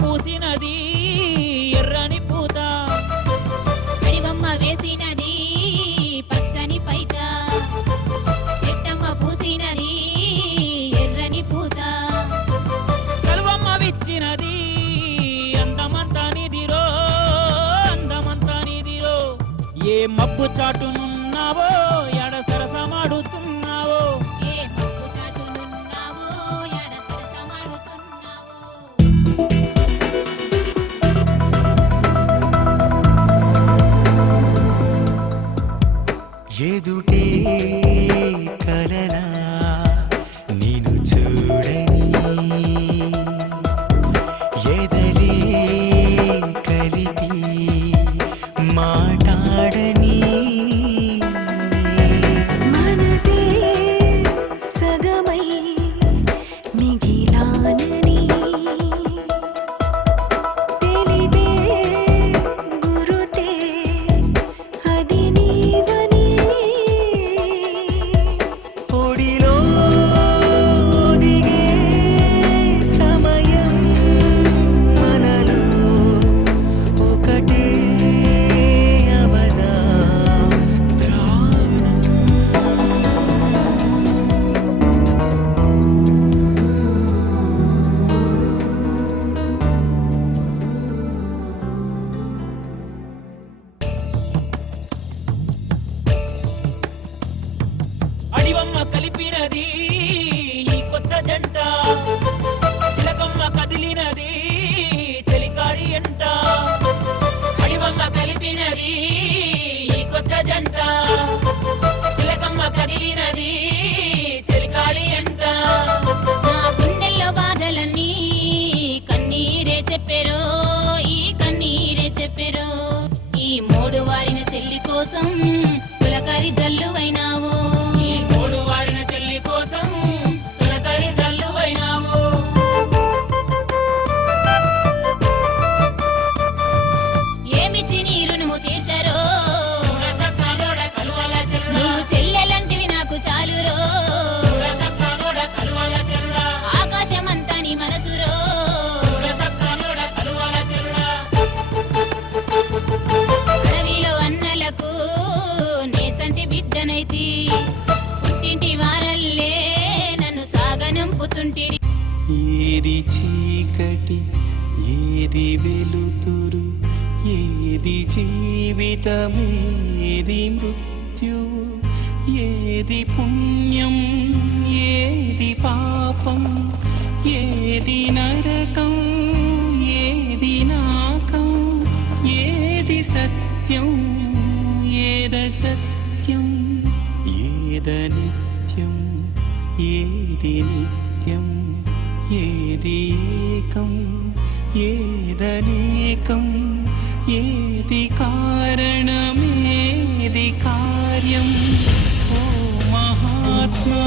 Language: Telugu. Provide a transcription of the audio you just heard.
పూసినది ఎర్రని పూత, అడివమ్మ వేసినది పచ్చని పైట, చెట్టమ్మ పూసినది ఎర్రని పూత, కలువమ్మ విచ్చినది అందమంతా నిదిరో, అందమంతా నిదిరో. ఏ మబ్బు చాటునున్నావో ఎడ సరసమాడుతున్నావో, ఏ మబ్బు చాటునున్నావో ఎడ సరసమాడుతున్నావో. ఎదుటే కలలా నిన్ను చూడని, ఎదలే కలిపి మాట్లాడని, మనసే సగమై మిగిలానని, తెలిపే గురుతే అది నీవని, ఒడిలో దిగే సమయం మనలో ఒకటే అవదా ప్రాణం. అడివమ్మ కలిపినది ఈ కొత్త జంట, చిలకమ్మ కదిలినది చెలికాడి ఎంట, అడివమ్మ కలిపినది ఈ కొత్త జంట, చిలకమ్మ కదిలినది చెలికాడి ఎంట. నా గుండెల్లో బాధలన్నీ కన్నీరే చెప్పెరో, ఈ కన్నీరే చెప్పెరో. ఈ మూడు వారిన చెల్లి కోసం పులకరి జల్లువైనావు, ఈ మూడు వారిన చెల్లి కోసం పులకరి జల్లువైనావు. ఏమిచ్చి నీరు నువ్వు తీర్చరో, నువ్వు చెల్లెలంటివి నాకు చాలురో, ఆకాశమంతా నీ మనసురో. అడవిలో అన్నలకు నేసంటి బిడ్డనైతి, పుట్టింటి వారల్లే నన్ను సాగనంపుతుంటిరి. ఏది చీకటి ఏది వెలుతురు, ఏది జీవితమేది మృత్యువు, ఏది పుణ్యం ఏది పాపం, ఏది నరకం ఏది నాకం, ఏది సత్యం ఏదసత్యం, ఏదనిత్యం ఏది నిత్యం, ఏది ఏకం ఏదనేకం, ఏది కారణమేది కార్యం. ఓ మహాత్మా